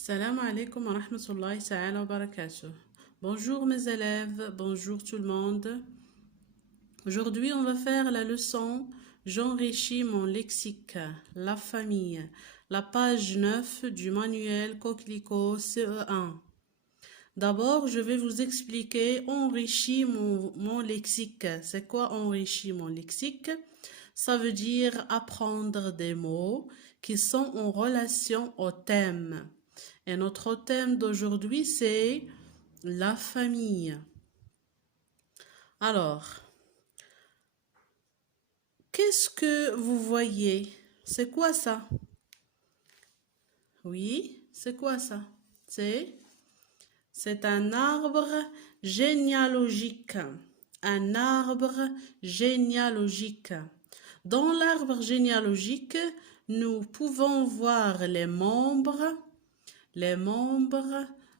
Salam alaikum wa rahmatullahi ta'ala wa barakatuh. Bonjour mes élèves, bonjour tout le monde. Aujourd'hui, on va faire la leçon J'enrichis mon lexique, la famille, la page 9 du manuel Coquelicot CE1. D'abord, je vais vous expliquer enrichir mon lexique. C'est quoi enrichir mon lexique? Ça veut dire apprendre des mots qui sont en relation au thème. Et notre thème d'aujourd'hui, c'est la famille. Alors, qu'est-ce que vous voyez? C'est quoi ça? Oui, c'est quoi ça? C'est un arbre généalogique. Un arbre généalogique. Dans l'arbre généalogique, nous pouvons voir les membres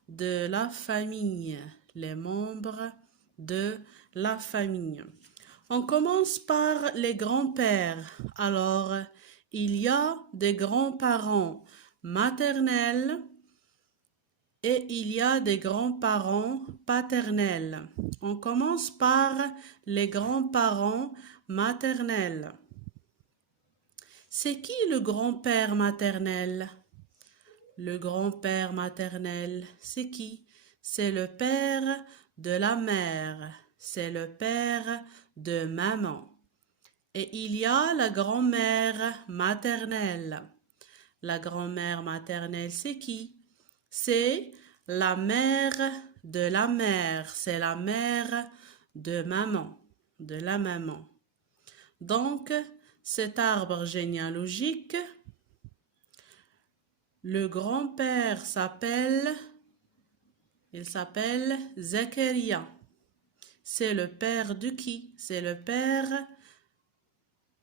de la famille. Les membres de la famille. On commence par les grands-pères. Alors, il y a des grands-parents maternels et il y a des grands-parents paternels. On commence par les grands-parents maternels. C'est qui le grand-père maternel? Le grand-père maternel, c'est qui? C'est le père de la mère. C'est le père de maman. Et il y a la grand-mère maternelle. La grand-mère maternelle, c'est qui? C'est la mère de la mère. C'est la mère de maman. De la maman. Donc, cet arbre généalogique, le grand-père il s'appelle Zakaria. C'est le père de qui? C'est le père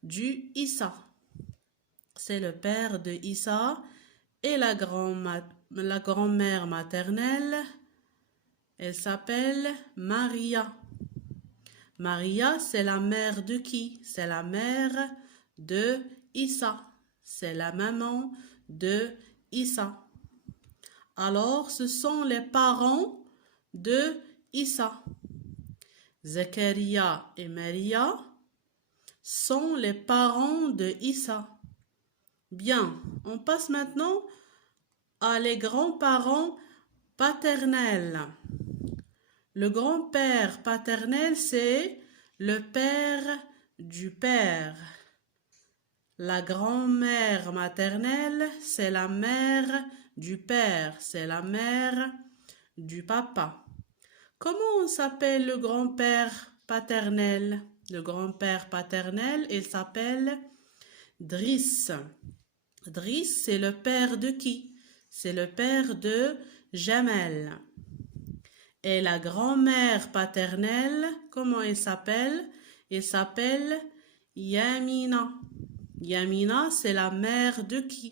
du Issa. C'est le père de Issa. Et la grand-mère maternelle, elle s'appelle Maria. Maria, c'est la mère de qui? C'est la mère de Issa. C'est la maman de Issa. Alors, ce sont les parents de Issa. Zakaria et Maria sont les parents de Issa. Bien, on passe maintenant à les grands-parents paternels. Le grand-père paternel, c'est le père du père. La grand-mère maternelle, c'est la mère du père, c'est la mère du papa. Comment on s'appelle le grand-père paternel? Le grand-père paternel, il s'appelle Driss. Driss, c'est le père de qui? C'est le père de Jamel. Et la grand-mère paternelle, comment elle s'appelle? Elle s'appelle Yamina. Yamina, c'est la mère de qui?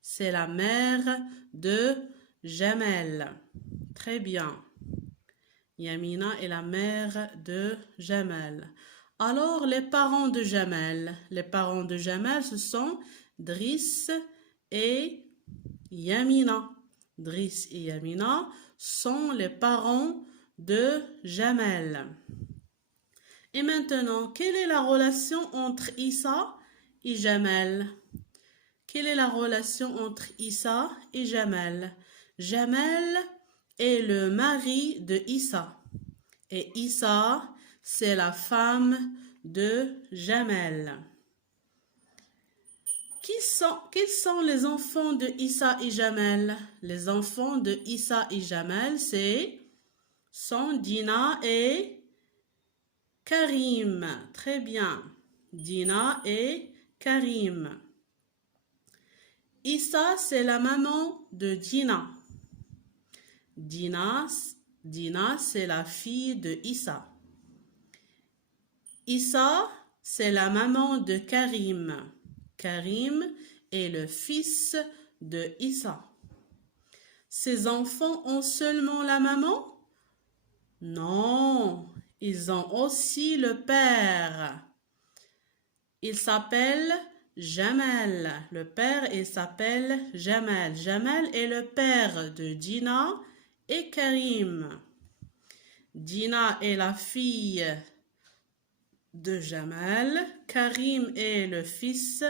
C'est la mère de Jamel. Très bien. Yamina est la mère de Jamel. Alors, les parents de Jamel. Les parents de Jamel, ce sont Driss et Yamina. Driss et Yamina sont les parents de Jamel. Et maintenant, quelle est la relation entre Issa et Jamel? Quelle est la relation entre Issa et Jamel? Jamel est le mari de Issa. Et Issa, c'est la femme de Jamel. Quels sont les enfants de Issa et Jamel? Les enfants de Issa et Jamel, sont Dina et Karim. Très bien. Dina et Karim. Issa, c'est la maman de Dina. Dina, c'est la fille de Issa. Issa, c'est la maman de Karim. Karim est le fils de Issa. Ces enfants ont seulement la maman? Non, ils ont aussi le père. Il s'appelle Jamal. Le père, il s'appelle Jamal. Jamal est le père de Dina et Karim. Dina est la fille de Jamal. Karim est le fils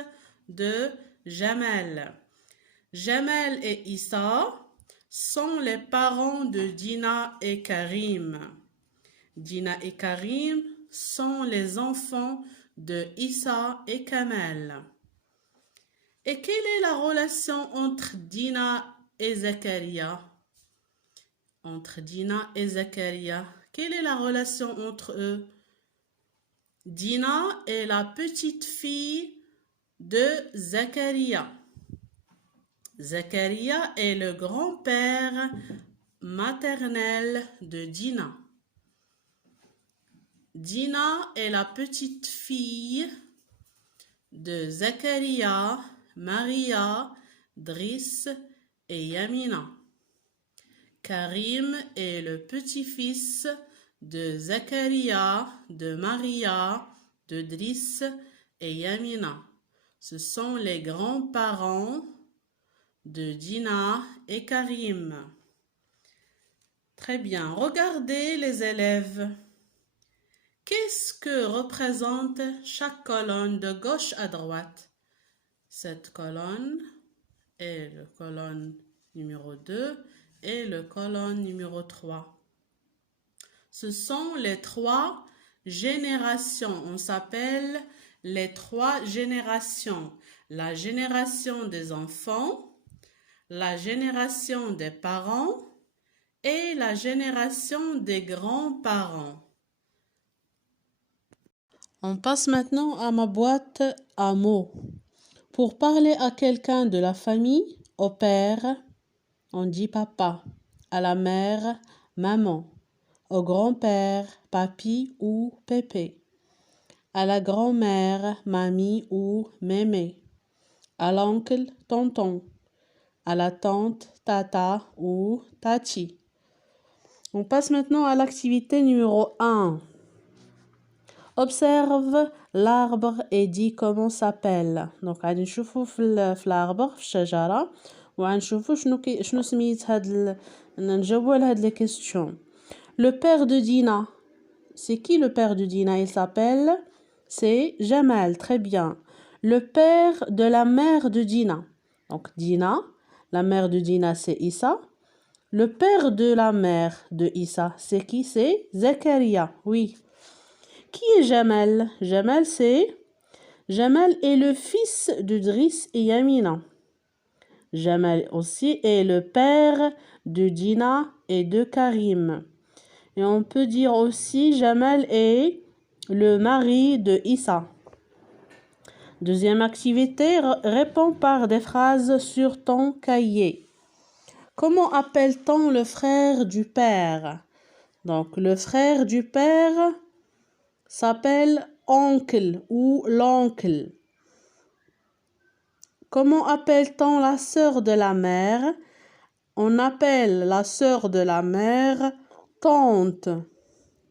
de Jamal. Jamal et Issa sont les parents de Dina et Karim. Dina et Karim sont les enfants de Issa et Kamal. Et quelle est la relation entre Dina et Zakaria? Entre Dina et Zakaria, quelle est la relation entre eux? Dina est la petite fille de Zakaria. Zakaria est le grand-père maternel de Dina. Dina est la petite fille de Zakaria, Maria, Driss et Yamina. Karim est le petit-fils de Zakaria, de Maria, de Driss et Yamina. Ce sont les grands-parents de Dina et Karim. Très bien. Regardez les élèves. Qu'est-ce que représente chaque colonne de gauche à droite? Cette colonne est la colonne numéro 2 et la colonne numéro 3. Ce sont les 3 générations. On s'appelle les 3 générations. La génération des enfants, la génération des parents et la génération des grands-parents. On passe maintenant à ma boîte à mots. Pour parler à quelqu'un de la famille, au père, on dit papa, à la mère, maman, au grand-père, papi ou pépé, à la grand-mère, mamie ou mémé, à l'oncle, tonton, à la tante, tata ou tati. On passe maintenant à l'activité numéro 1. Observe l'arbre et dis comment s'appelle. Donc غادي نشوفوا في l'arbre في الشجرة وغنشوفوا شنو سميت نجاوبوا على هاد les questions. Le père de Dina. C'est qui le père de Dina? Il s'appelle c'est Jamal, très bien. Le père de la mère de Dina. Donc Dina, la mère de Dina c'est Issa. Le père de la mère de Issa, c'est qui? C'est Zakaria. Oui. Qui est Jamal? Jamal est le fils de Driss et Yamina. Jamal aussi est le père de Dina et de Karim. Et on peut dire aussi Jamal est le mari de Issa. Deuxième activité, réponds par des phrases sur ton cahier. Comment appelle-t-on le frère du père? Donc le frère du père s'appelle oncle ou l'oncle. Comment appelle-t-on la sœur de la mère? On appelle la sœur de la mère tante.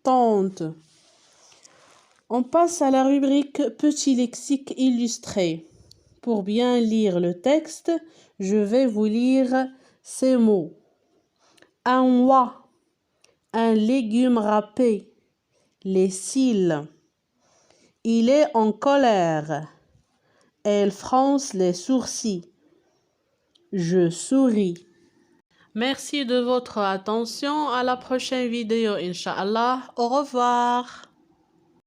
Tante. On passe à la rubrique petit lexique illustré. Pour bien lire le texte, je vais vous lire ces mots. Un oie, un légume râpé, les cils. Il est en colère. Elle fronce les sourcils. Je souris. Merci de votre attention. À la prochaine vidéo, Inch'Allah. Au revoir.